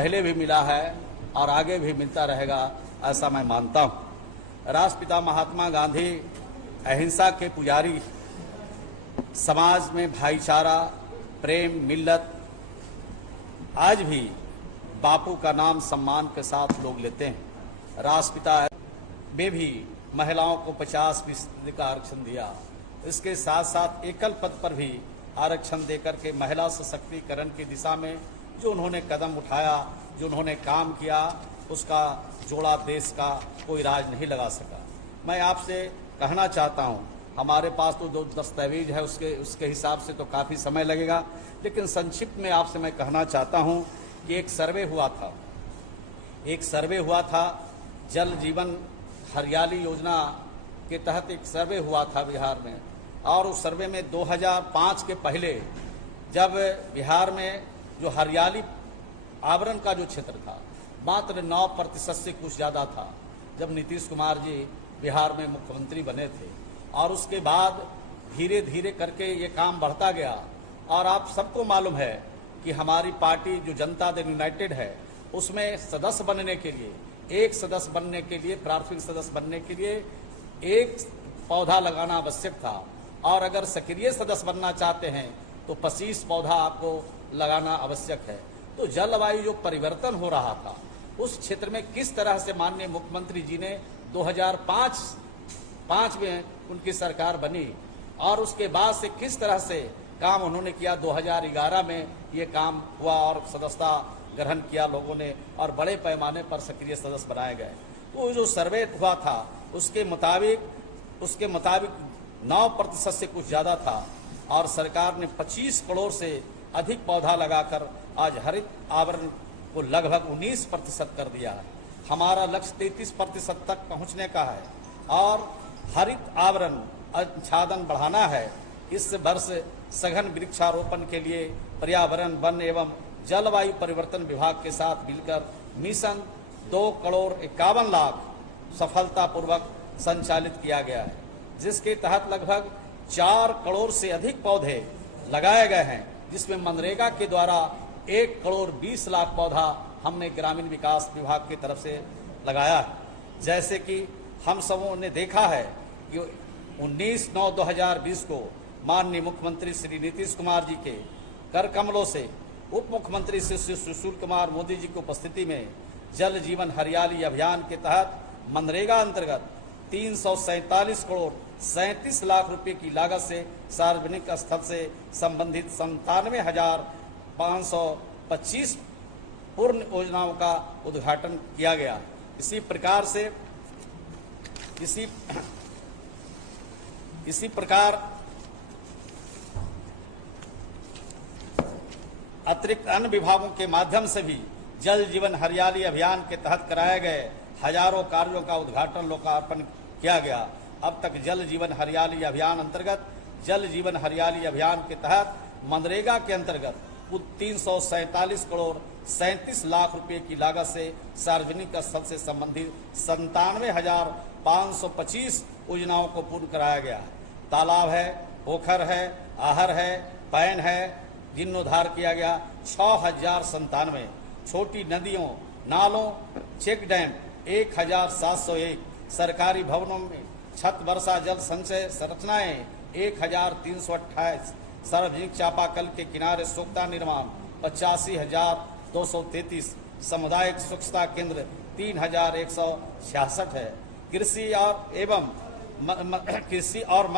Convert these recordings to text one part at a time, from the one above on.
पहले भी मिला है और आगे भी मिलता रहेगा, ऐसा मैं मानता हूँ। राष्ट्रपिता महात्मा गांधी अहिंसा के पुजारी, समाज में भाईचारा, प्रेम, मिल्लत, आज भी बापू का नाम सम्मान के साथ लोग लेते हैं। राष्ट्रपिता में भी महिलाओं को 50% का आरक्षण दिया। इसके साथ साथ एकल पद पर भी आरक्षण देकर के महिला सशक्तिकरण की दिशा में जो उन्होंने कदम उठाया, जो उन्होंने काम किया, उसका जोड़ा देश का कोई राज नहीं लगा सका। मैं आपसे कहना चाहता हूं, हमारे पास तो जो दस्तावेज है उसके हिसाब से तो काफ़ी समय लगेगा, लेकिन संक्षिप्त में आपसे मैं कहना चाहता हूं कि एक सर्वे हुआ था जल जीवन हरियाली योजना के तहत एक सर्वे हुआ था बिहार में, और उस सर्वे में 2005 के पहले जब बिहार में जो हरियाली आवरण का जो क्षेत्र था मात्र 9% से कुछ ज़्यादा था जब नीतीश कुमार जी बिहार में मुख्यमंत्री बने थे। और उसके बाद धीरे धीरे करके ये काम बढ़ता गया। और आप सबको मालूम है कि हमारी पार्टी जो जनता दल यूनाइटेड है, उसमें सदस्य बनने के लिए, एक सदस्य बनने के लिए, प्राथमिक सदस्य बनने के लिए एक पौधा लगाना आवश्यक था। और अगर सक्रिय सदस्य बनना चाहते हैं तो 25 पौधा आपको लगाना आवश्यक है। तो जलवायु जो परिवर्तन हो रहा था उस क्षेत्र में किस तरह से माननीय मुख्यमंत्री जी ने 2005 में उनकी सरकार बनी, और उसके बाद से किस तरह से काम उन्होंने किया। 2011 में ये काम हुआ और सदस्यता ग्रहण किया लोगों ने, और बड़े पैमाने पर सक्रिय सदस्य बनाए गए। तो जो सर्वे हुआ था उसके मुताबिक 9% से कुछ ज़्यादा था, और सरकार ने 25 करोड़ से अधिक पौधा लगाकर आज हरित आवरण को लगभग 19% कर दिया है। हमारा लक्ष्य 33% तक पहुंचने का है, और हरित आवरण आच्छादन बढ़ाना है। इस वर्ष सघन वृक्षारोपण के लिए पर्यावरण, वन एवं जलवायु परिवर्तन विभाग के साथ मिलकर मिशन 2,51,00,000 सफलतापूर्वक संचालित किया गया है, जिसके तहत लगभग 4 करोड़ से अधिक पौधे लगाए गए हैं, जिसमें मनरेगा के द्वारा 1,20,00,000 पौधा हमने ग्रामीण विकास विभाग की तरफ से लगाया है। जैसे कि हम सबों ने देखा है कि 19/9/2020 को माननीय मुख्यमंत्री श्री नीतीश कुमार जी के कर कमलों से उप मुख्यमंत्री श्री सुशील कुमार मोदी जी की उपस्थिति में जल जीवन हरियाली अभियान के तहत मनरेगा अंतर्गत 347 करोड़ 37 लाख रुपए की लागत से सार्वजनिक स्थल से संबंधित 97,525 पूर्ण योजनाओं का उद्घाटन किया गया। इसी प्रकार अतिरिक्त अन्य विभागों के माध्यम से भी जल जीवन हरियाली अभियान के तहत कराए गए हजारों कार्यों का उद्घाटन, लोकार्पण किया गया। अब तक जल जीवन हरियाली अभियान अंतर्गत जल जीवन हरियाली अभियान के तहत मनरेगा के अंतर्गत कुल 347 करोड़ 37 लाख रुपए की लागत से सार्वजनिक स्थल से संबंधित 97,525 योजनाओं को पूर्ण कराया गया है। तालाब है, पोखर है, आहर है, पैन है, जीर्णोद्धार किया गया। 6,097 छोटी नदियों, नालों, चेक डैम 1,701, सरकारी भवनों में छत वर्षा जल संचय संरचनाएं 1,328, सार्वजनिक चापाकल के किनारे सोख्ता निर्माण 85,233, सामुदायिक स्वच्छता केंद्र 3,166 है। कृषि और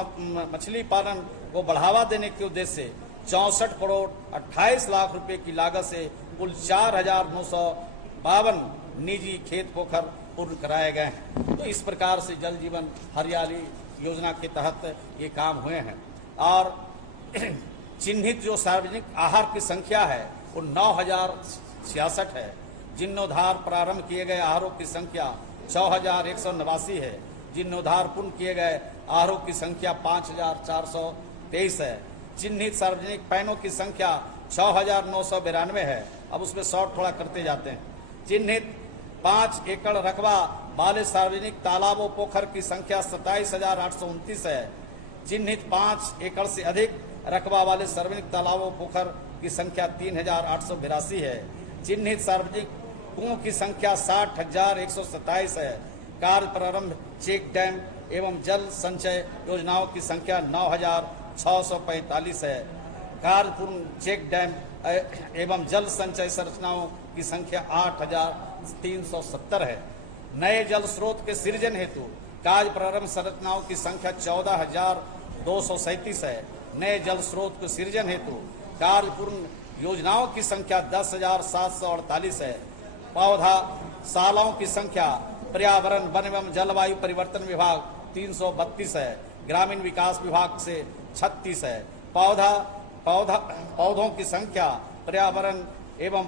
मछली पालन को बढ़ावा देने के उद्देश्य से 64 करोड़ 28 लाख रुपए की लागत से कुल 4,952 निजी खेत पोखर पूर्ण कराए गए हैं। तो इस प्रकार से जल जीवन हरियाली योजना के तहत ये काम हुए हैं। और चिन्हित जो सार्वजनिक आहार की संख्या है वो 9,066 है। जीर्णोद्धार प्रारंभ किए गए आहारों की संख्या 6,189 है। जीर्णोद्धार पूर्ण किए गए आहारों की संख्या 5,423 है। चिन्हित सार्वजनिक पैनों की संख्या 6,992 है। अब उसमें शॉर्ट थोड़ा करते जाते हैं। चिन्हित 5 एकड़ रकबा वाले सार्वजनिक तालाबों पोखर की संख्या 27,829 है। चिन्हित 5 एकड़ से अधिक रकबा वाले सार्वजनिक तालाबों पोखर की संख्या 3,882 है। चिन्हित सार्वजनिक कुओं की संख्या 60,127 है। कार्य प्रारंभ चेक डैम एवं जल संचय योजनाओं की संख्या 9,645 है। कार्य पूर्ण चेक डैम एवं जल संचय संरचनाओं की संख्या 8,370 है। नए जल स्रोत के सृजन हेतु कार्य प्रारंभ संरचनाओं की संख्या 14,237 है। नए जल स्रोत के सृजन हेतु कार्य पूर्ण योजनाओं की संख्या 10,748 है। पौधा शालाओं की संख्या पर्यावरण वन एवं जलवायु परिवर्तन विभाग 332 है। ग्रामीण विकास विभाग से 36 है। पौधों की संख्या पर्यावरण एवं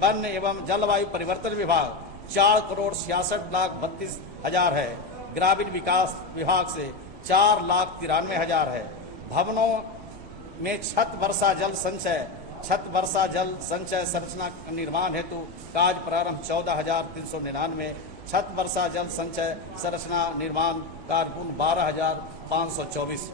वन एवं जलवायु परिवर्तन विभाग 4,66,32,000 है। ग्रामीण विकास विभाग से 4,93,000 है। भवनों में छत वर्षा जल संचय संरचना निर्माण हेतु कार्य प्रारंभ 14,399। छत वर्षा जल संचय संरचना निर्माण कार्य पूर्ण 12,524।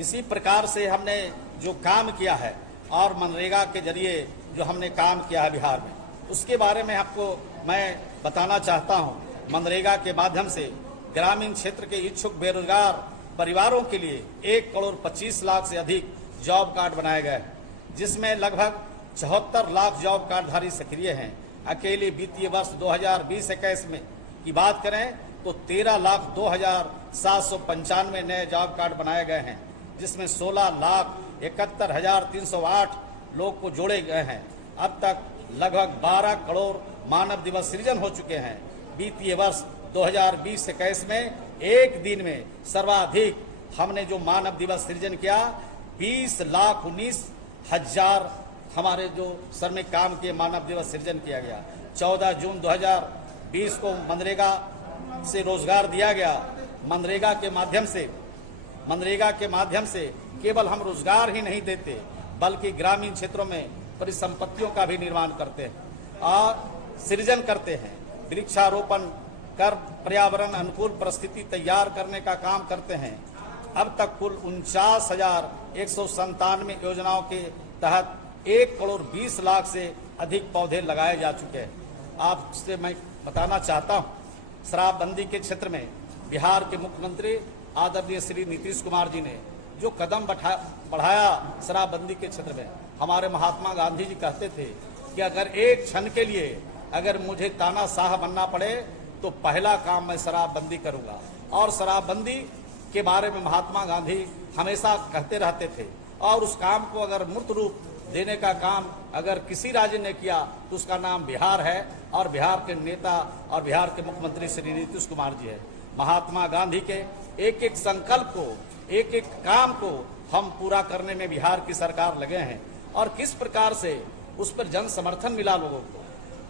इसी प्रकार से हमने जो काम किया है और मनरेगा के जरिए जो हमने काम किया है बिहार में, उसके बारे में आपको मैं बताना चाहता हूं। मनरेगा के माध्यम से ग्रामीण क्षेत्र के इच्छुक बेरोजगार परिवारों के लिए 1,25,00,000 से अधिक जॉब कार्ड बनाए गए हैं, जिसमें लगभग 74 लाख जॉब कार्डधारी सक्रिय हैं। अकेले वित्तीय वर्ष 2020-21 में की बात करें तो 13,02,795 नए जॉब कार्ड बनाए गए हैं, जिसमें 16,71,308 लोग को जोड़े गए हैं। अब तक लगभग 12 करोड़ मानव दिवस सृजन हो चुके हैं। वित्तीय वर्ष 2020-21 में एक दिन में सर्वाधिक हमने जो मानव दिवस सृजन किया 20,19,000 हमारे जो श्रमिक काम के मानव दिवस सृजन किया गया। 14 जून 2020 को मनरेगा से रोजगार दिया गया। मनरेगा के माध्यम से केवल हम रोजगार ही नहीं देते, बल्कि ग्रामीण क्षेत्रों में परिसंपत्तियों का भी निर्माण करते हैं और सृजन करते हैं। वृक्षारोपण कर पर्यावरण अनुकूल परिस्थिति तैयार करने का काम करते हैं। अब तक कुल 49,197 योजनाओं के तहत 1,20,00,000 से अधिक पौधे लगाए जा चुके हैं। आपसे मैं बताना चाहता हूं, शराबबंदी के क्षेत्र में बिहार के मुख्यमंत्री आदरणीय श्री नीतीश कुमार जी ने जो कदम बढ़ाया शराबबंदी के क्षेत्र में, हमारे महात्मा गांधी जी कहते थे कि अगर एक क्षण के लिए अगर मुझे तानाशाह बनना पड़े तो पहला काम मैं शराबबंदी करूंगा। और शराबबंदी के बारे में महात्मा गांधी हमेशा कहते रहते थे, और उस काम को अगर मूर्त रूप देने का काम अगर किसी राज्य ने किया तो उसका नाम बिहार है, और बिहार के नेता और बिहार के मुख्यमंत्री श्री नीतीश कुमार जी है। महात्मा गांधी के एक एक संकल्प को, एक एक काम को हम पूरा करने में बिहार की सरकार लगे हैं। और किस प्रकार से उस पर जन समर्थन मिला लोगों को,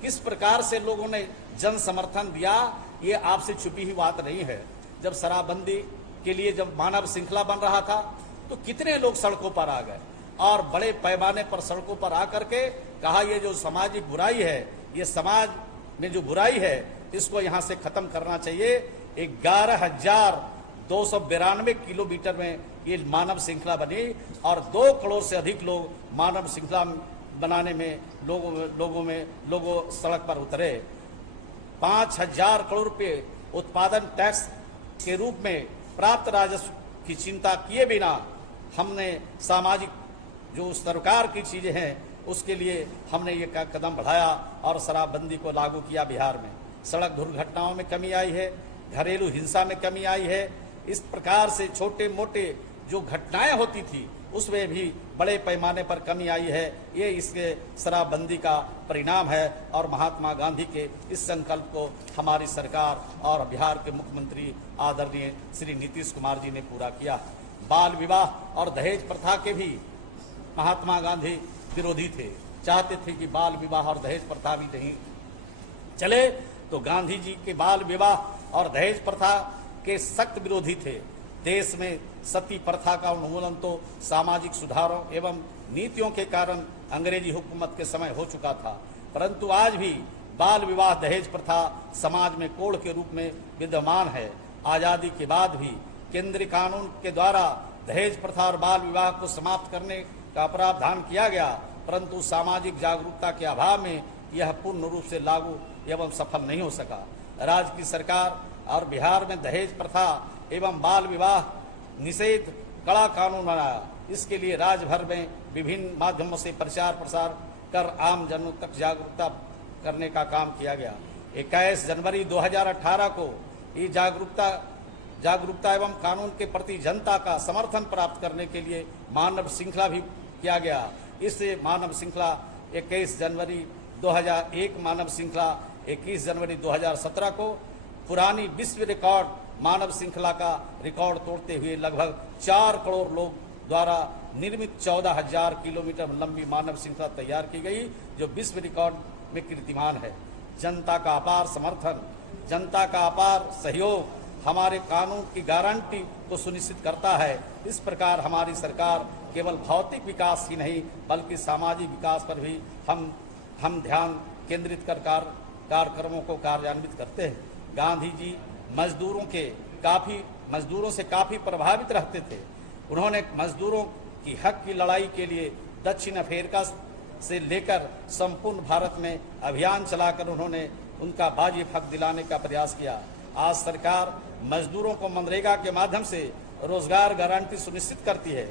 किस प्रकार से लोगों ने जन समर्थन दिया, ये आपसे छुपी हुई बात नहीं है। जब शराबबंदी के लिए जब मानव श्रृंखला बन रहा था तो कितने लोग सड़कों पर आ गए और बड़े पैमाने पर सड़कों पर आकर के कहा ये जो सामाजिक बुराई है, ये समाज में जो बुराई है इसको यहाँ से खत्म करना चाहिए। 11,292 किलोमीटर में ये मानव श्रृंखला बनी और 2 करोड़ से अधिक लोग मानव श्रृंखला बनाने में लोगों सड़क पर उतरे। 5,000 करोड़ रुपए उत्पादन टैक्स के रूप में प्राप्त राजस्व की चिंता किए बिना हमने सामाजिक जो सरकार की चीजें हैं उसके लिए हमने ये कदम बढ़ाया और शराबबंदी को लागू किया बिहार में। सड़क दुर्घटनाओं में कमी आई है, घरेलू हिंसा में कमी आई है। इस प्रकार से छोटे मोटे जो घटनाएं होती थी उसमें भी बड़े पैमाने पर कमी आई है। ये इसके शराबबंदी का परिणाम है और महात्मा गांधी के इस संकल्प को हमारी सरकार और बिहार के मुख्यमंत्री आदरणीय श्री नीतीश कुमार जी ने पूरा किया। बाल विवाह और दहेज प्रथा के भी महात्मा गांधी विरोधी थे, चाहते थे कि बाल विवाह और दहेज प्रथा भी नहीं चले। तो गांधी जी के बाल विवाह और दहेज प्रथा के सख्त विरोधी थे। देश में सती प्रथा का उन्मूलन तो सामाजिक सुधारों एवं नीतियों के कारण अंग्रेजी हुकूमत के समय हो चुका था, परंतु आज भी बाल विवाह दहेज प्रथा समाज में कोढ़ के रूप में विद्यमान है। आजादी के बाद भी केंद्रीय कानून के द्वारा दहेज प्रथा और बाल विवाह को समाप्त करने का प्रावधान किया गया, परंतु सामाजिक जागरूकता के अभाव में यह पूर्ण रूप से लागू एवं सफल नहीं हो सका। राज्य की सरकार और बिहार में दहेज प्रथा एवं बाल विवाह निषेध कड़ा कानून बनाया। इसके लिए राज्य भर में विभिन्न माध्यमों से प्रचार प्रसार कर आम जनों तक जागरूकता करने का काम किया गया। 21 जनवरी 2018 को ये जागरूकता एवं कानून के प्रति जनता का समर्थन प्राप्त करने के लिए मानव श्रृंखला भी किया गया। इस मानव श्रृंखला 21 जनवरी 2001 मानव श्रृंखला 21 जनवरी 2017 को पुरानी विश्व रिकॉर्ड मानव श्रृंखला का रिकॉर्ड तोड़ते हुए लगभग 4 करोड़ लोग द्वारा निर्मित 14,000 किलोमीटर लंबी मानव श्रृंखला तैयार की गई, जो विश्व रिकॉर्ड में कीर्तिमान है। जनता का अपार समर्थन, जनता का अपार सहयोग हमारे कानून की गारंटी को सुनिश्चित करता है। इस प्रकार हमारी सरकार केवल भौतिक विकास ही नहीं बल्कि सामाजिक विकास पर भी हम ध्यान केंद्रित कर कार्यक्रमों को कार्यान्वित करते हैं। गांधी जी मजदूरों से काफी प्रभावित रहते थे। उन्होंने मजदूरों की हक की लड़ाई के लिए दक्षिण अफ्रीका से लेकर संपूर्ण भारत में अभियान चलाकर उन्होंने उनका वाजिब हक दिलाने का प्रयास किया। आज सरकार मजदूरों को मनरेगा के माध्यम से रोजगार गारंटी सुनिश्चित करती है।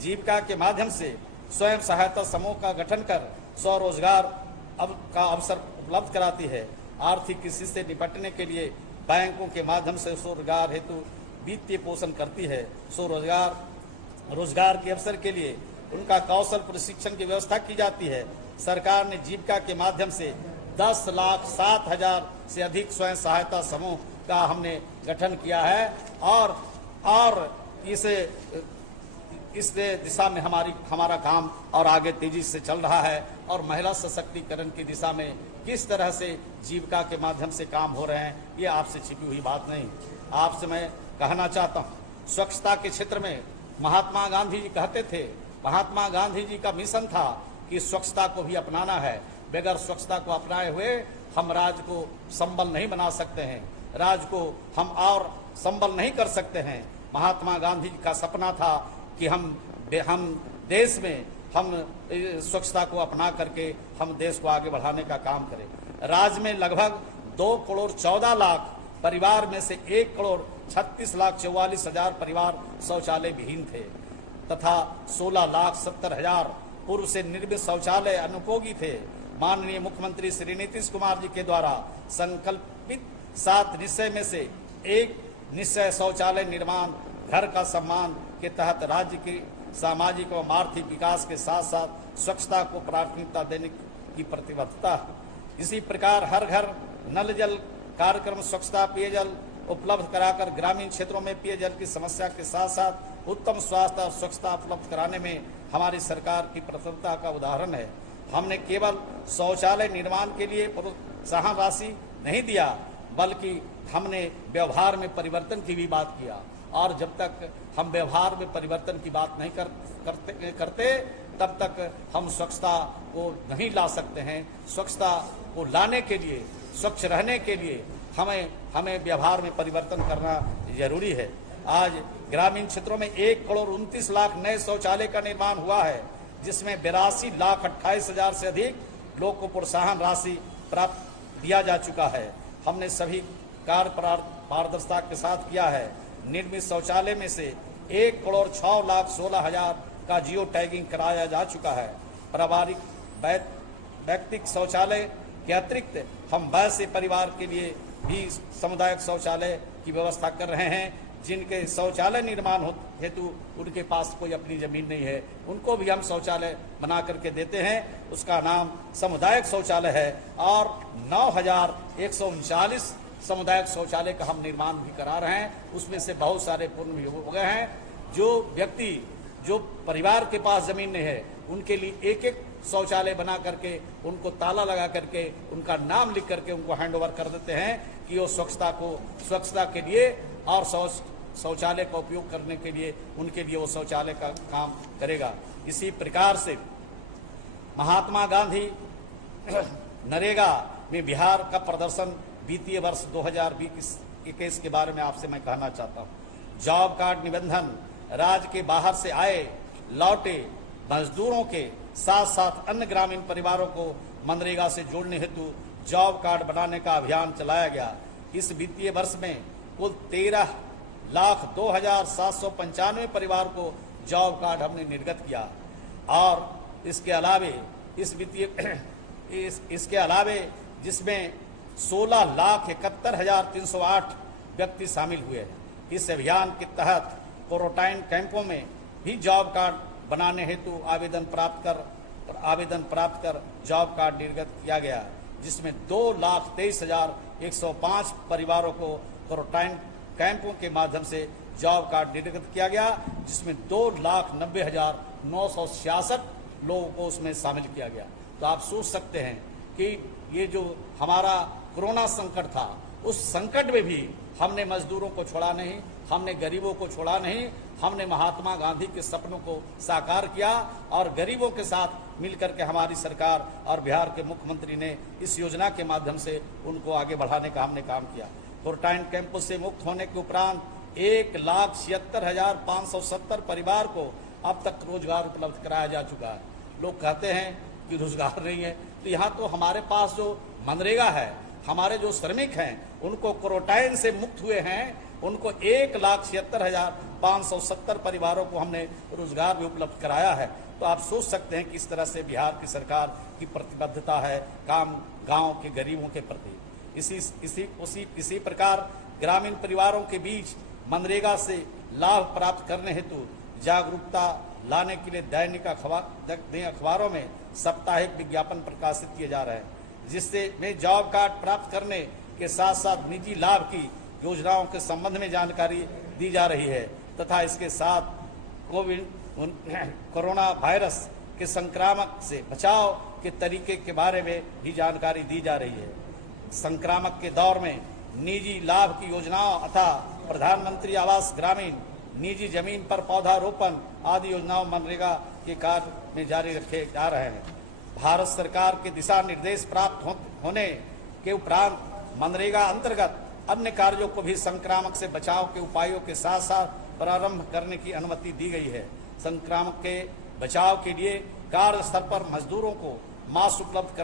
जीविका के माध्यम से स्वयं सहायता समूह का गठन कर स्वरोजगार का अवसर उपलब्ध कराती है। आर्थिक स्थिति से निपटने के लिए बैंकों के माध्यम से स्वरोजगार हेतु वित्तीय पोषण करती है। रोजगार के अवसर के लिए उनका कौशल प्रशिक्षण की व्यवस्था की जाती है। सरकार ने जीविका के माध्यम से 10,07,000 से अधिक स्वयं सहायता समूह का हमने गठन किया है और इस दिशा में हमारा काम और आगे तेजी से चल रहा है। और महिला सशक्तिकरण की दिशा में किस तरह से जीविका के माध्यम से काम हो रहे हैं, ये आपसे छिपी हुई बात नहीं। आपसे मैं कहना चाहता हूँ, स्वच्छता के क्षेत्र में महात्मा गांधी जी कहते थे, महात्मा गांधी जी का मिशन था कि स्वच्छता को भी अपनाना है। बगैर स्वच्छता को अपनाए हुए हम राज्य को संबल नहीं बना सकते हैं, राज्य को हम और संबल नहीं कर सकते हैं। महात्मा गांधी जी का सपना था कि हम देश में हम स्वच्छता को अपना करके हम देश को आगे बढ़ाने का काम करें। राज्य में लगभग 2,14,00,000 परिवार में से 1,36,44,000 परिवार शौचालय विहीन थे तथा 16,70,000 पूर्व से निर्मित शौचालय अनुपयोगी थे। माननीय मुख्यमंत्री श्री नीतीश कुमार जी के द्वारा संकल्पित 7 निश्चय में से एक निश्चय शौचालय निर्माण घर का सम्मान के तहत राज्य की सामाजिक एवं आर्थिक विकास के साथ साथ स्वच्छता को प्राथमिकता देने की प्रतिबद्धता है। इसी प्रकार हर घर नल जल कार्यक्रम स्वच्छता पेयजल उपलब्ध कराकर ग्रामीण क्षेत्रों में पेयजल की समस्या के साथ साथ उत्तम स्वास्थ्य और स्वच्छता उपलब्ध कराने में हमारी सरकार की प्रसन्नता का उदाहरण है। हमने केवल शौचालय निर्माण के लिए प्रोत्साहन राशि नहीं दिया बल्कि हमने व्यवहार में परिवर्तन की भी बात किया। और जब तक हम व्यवहार में परिवर्तन की बात नहीं करते तब तक हम स्वच्छता को नहीं ला सकते हैं। स्वच्छता को लाने के लिए, स्वच्छ रहने के लिए हमें व्यवहार में परिवर्तन करना जरूरी है। आज ग्रामीण क्षेत्रों में 1,29,00,000 नए शौचालय का निर्माण हुआ है, जिसमें 82,28,000 से अधिक लोग को प्रोत्साहन राशि प्राप्त दिया जा चुका है। हमने सभी कार्य पारदर्शिता के साथ किया है। निर्मित शौचालय में से 1,06,16,000 का जियो टैगिंग कराया जा चुका है। पारिवारिक व्यक्तिगत शौचालय के अतिरिक्त हम वैसे परिवार के लिए भी सामुदायिक शौचालय की व्यवस्था कर रहे हैं जिनके शौचालय निर्माण हेतु उनके पास कोई अपनी जमीन नहीं है, उनको भी हम शौचालय बना करके देते हैं। उसका नाम सामुदायिक शौचालय है और 9,139 सामुदायिक शौचालय का हम निर्माण भी करा रहे हैं। उसमें से बहुत सारे पूर्ण भी हो गए हैं। जो परिवार के पास जमीन नहीं है उनके लिए एक शौचालय बना करके उनको ताला लगा करके उनका नाम लिख करके उनको हैंड ओवर कर देते हैं कि वो स्वच्छता के लिए और शौचालय का उपयोग करने के लिए उनके लिए वो शौचालय का काम करेगा। इसी प्रकार से महात्मा गांधी नरेगा में बिहार का प्रदर्शन वित्तीय वर्ष 2020-21 के बारे में आपसे मैं कहना चाहता हूँ। जॉब कार्ड निबंधन राज्य के बाहर से आए लौटे मजदूरों के साथ साथ अन्य ग्रामीण परिवारों को मनरेगा से जोड़ने हेतु जॉब कार्ड बनाने का अभियान चलाया गया। इस वित्तीय वर्ष में कुल 13,02,795 परिवार को जॉब कार्ड हमने निर्गत किया और इसके अलावे जिसमें 16,71,308 व्यक्ति शामिल हुए हैं। इस अभियान के तहत क्वारंटाइन कैंपों में भी जॉब कार्ड बनाने हेतु आवेदन प्राप्त कर जॉब कार्ड निर्गत किया गया, जिसमें 2,23,105 परिवारों को क्वारंटाइन कैंपों के माध्यम से जॉब कार्ड निर्गत किया गया, जिसमें 2,90,966 लोगों को उसमें शामिल किया गया। तो आप सोच सकते हैं कि ये जो हमारा कोरोना संकट था, उस संकट में भी हमने मजदूरों को छोड़ा नहीं, हमने गरीबों को छोड़ा नहीं, हमने महात्मा गांधी के सपनों को साकार किया और गरीबों के साथ मिलकर के हमारी सरकार और बिहार के मुख्यमंत्री ने इस योजना के माध्यम से उनको आगे बढ़ाने का हमने काम किया। क्वारंटाइन कैंपों से मुक्त होने के उपरांत 1,76,570 परिवार को अब तक रोजगार उपलब्ध कराया जा चुका है। लोग कहते हैं कि रोजगार नहीं है, तो यहाँ तो हमारे पास जो मनरेगा है, हमारे जो श्रमिक हैं उनको क्वारंटाइन से मुक्त हुए हैं, उनको 1,76,570 परिवारों को हमने रोजगार भी उपलब्ध कराया है। तो आप सोच सकते हैं कि इस तरह से बिहार की सरकार की प्रतिबद्धता है काम गांव के गरीबों के प्रति। इसी प्रकार ग्रामीण परिवारों के बीच मनरेगा से लाभ प्राप्त करने हेतु जागरूकता लाने के लिए दैनिक अखबारों में साप्ताहिक विज्ञापन प्रकाशित किए जा रहे हैं, जिससे में जॉब कार्ड प्राप्त करने के साथ साथ निजी लाभ की योजनाओं के संबंध में जानकारी दी जा रही है तथा इसके साथ कोरोना वायरस के संक्रामक से बचाव के तरीके के बारे में भी जानकारी दी जा रही है। संक्रामक के दौर में निजी लाभ की योजनाओं अथा प्रधानमंत्री आवास ग्रामीण, निजी जमीन पर पौधारोपण आदि योजनाओं मनरेगा के कार्य में जारी रखे जा रहे हैं। भारत सरकार के दिशा निर्देश प्राप्त होने के उपरांत मनरेगा अंतर्गत अन्य कार्यों को भी संक्रामक से बचाव के उपायों के साथ साथ प्रारंभ करने की अनुमति दी गई है। संक्रामक के बचाव के लिए कार्य स्तर पर मजदूरों को मास्क उपलब्ध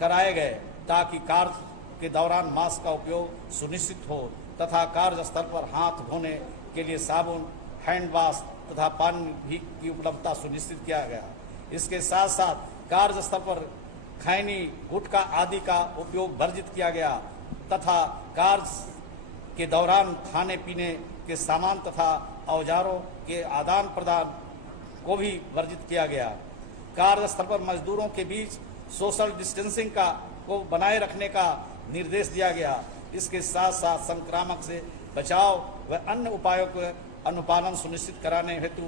कराए गए ताकि कार्य के दौरान मास्क का उपयोग सुनिश्चित हो तथा कार्य स्थल पर हाथ धोने के लिए साबुन, हैंड वॉश तथा पानी की उपलब्धता सुनिश्चित किया गया। इसके साथ साथ कार्य स्थल पर खैनी, गुटखा आदि का उपयोग वर्जित किया गया तथा कार्य के दौरान खाने पीने के सामान तथा औजारों के आदान प्रदान को भी वर्जित किया गया। कार्यस्थल पर मजदूरों के बीच सोशल डिस्टेंसिंग को बनाए रखने का निर्देश दिया गया। इसके साथ साथ संक्रामक से बचाव व अन्य उपायों का अनुपालन सुनिश्चित कराने हेतु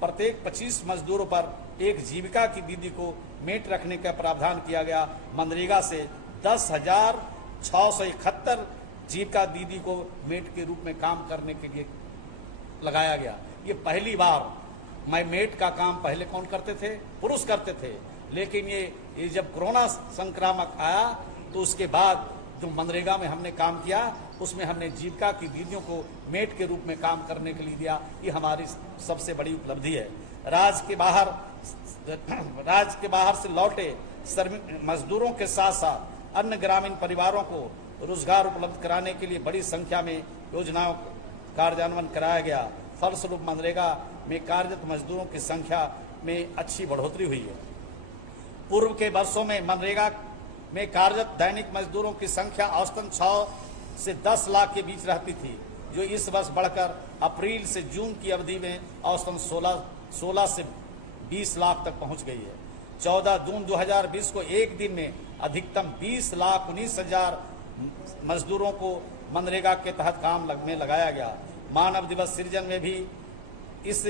प्रत्येक 25 मजदूरों पर एक जीविका की दीदी को मेट रखने का प्रावधान किया गया। मनरेगा से 10,671 जीविका दीदी को मेट के रूप में काम करने के लिए लगाया गया। ये पहली बार मेट का काम पहले कौन करते थे? पुरुष करते थे, लेकिन ये जब कोरोना संक्रामक आया तो उसके बाद जो मनरेगा में हमने काम किया उसमें हमने जीविका की दीदियों को मेट के रूप में काम करने के लिए दिया। ये हमारी सबसे बड़ी उपलब्धि है। राज्य के बाहर से लौटे मजदूरों के साथ साथ अन्य ग्रामीण परिवारों को रोजगार उपलब्ध कराने के लिए बड़ी संख्या में योजनाओं का कार्यान्वयन कराया गया। फलस्वरूप मनरेगा में कार्यरत मजदूरों की संख्या में अच्छी बढ़ोतरी हुई है। पूर्व के वर्षों में मनरेगा में कार्यरत दैनिक मजदूरों की संख्या औसतन 6 से 10 लाख के बीच रहती थी, जो इस वर्ष बढ़कर अप्रैल से जून की अवधि में औसतन 16 से 20 लाख तक पहुंच गई है। 14 जून 2020 को एक दिन में अधिकतम 20,19,000 मजदूरों को मनरेगा के तहत काम में लगाया गया। मानव दिवस सृजन में भी इस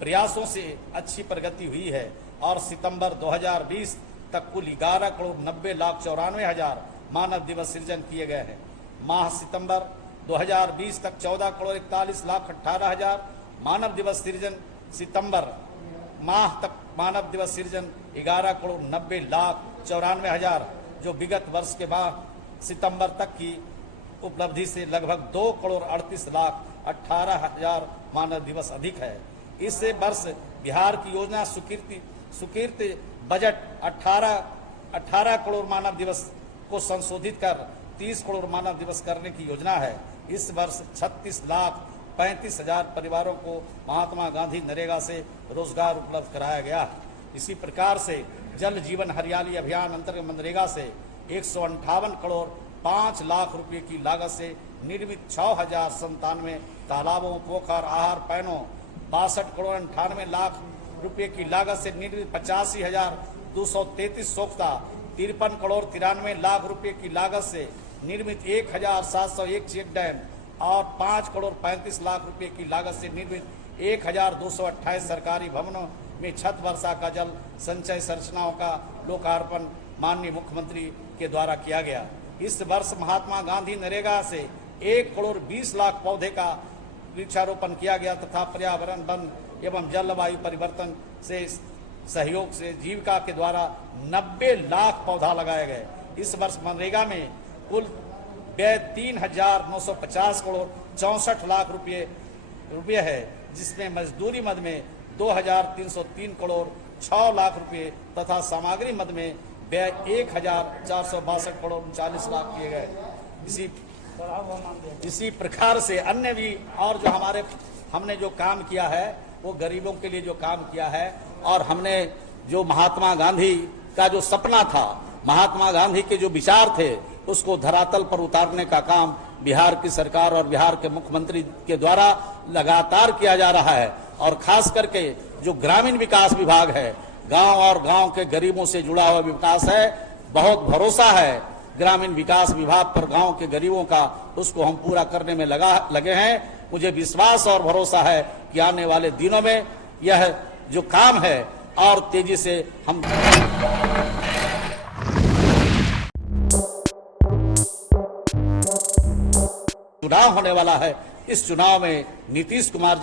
प्रयासों से अच्छी प्रगति हुई है और सितंबर 2020 तक कुल 11,90,94,000 मानव दिवस सृजन किए गए हैं। माह सितंबर 2020 तक 14,41,18,000 मानव दिवस सृजन, सितंबर माह तक मानव दिवस सृजन 11,90,94,000 जो विगत वर्ष के बाद सितंबर तक की उपलब्धि से लगभग 2,38,18,000 मानव दिवस अधिक है। इस वर्ष बिहार की योजना स्वीकृत बजट 18 करोड़ मानव दिवस को संशोधित कर 30 करोड़ मानव दिवस करने की योजना है। इस वर्ष 36,35,000 परिवारों को महात्मा गांधी नरेगा से रोजगार उपलब्ध कराया गया है। इसी प्रकार से जल जीवन हरियाली अभियान अंतर्गत मनरेगा से 158 करोड़ 5 लाख रुपए की लागत से निर्मित 6,097 तालाबों, पोखर, आहार पैनों, 62 करोड़ 98 लाख रुपए की लागत से निर्मित 85,233 सोख्ता, 53 करोड़ 93 लाख रुपए की लागत से निर्मित 1,701 चेक डैम और 5 करोड़ 35 लाख रुपए की लागत से निर्मित 1,228 सरकारी भवनों में छत वर्षा का जल संचय संरचनाओं का लोकार्पण माननीय मुख्यमंत्री के द्वारा किया गया। इस वर्ष महात्मा गांधी नरेगा से 1 करोड़ 20 लाख पौधे का वृक्षारोपण किया गया तथा पर्यावरण, वन एवं जलवायु परिवर्तन से सहयोग से जीविका के द्वारा 90 लाख पौधा लगाए गए। इस वर्ष मनरेगा में कुल व्यय 3,950 करोड़ 64 लाख रुपये है, जिसमें मजदूरी मद में 2,303 करोड़ 6 लाख रुपये तथा सामग्री मद में व्यय 1,462 करोड़ 39 लाख किए गए। इसी प्रकार से अन्य भी और जो हमने जो काम किया है वो गरीबों के लिए जो काम किया है, और हमने जो महात्मा गांधी का जो सपना था, महात्मा गांधी के जो विचार थे, उसको धरातल पर उतारने का काम बिहार की सरकार और बिहार के मुख्यमंत्री के द्वारा लगातार किया जा रहा है। और खास करके जो ग्रामीण विकास विभाग है, गांव और गांव के गरीबों से जुड़ा हुआ विकास है, बहुत भरोसा है ग्रामीण विकास विभाग पर गांव के गरीबों का, उसको हम पूरा करने में लगे हैं। मुझे विश्वास और भरोसा है कि आने वाले दिनों में यह जो काम है और तेजी से हम चुनाव होने वाला है। इस चुनाव में नीतीश कुमार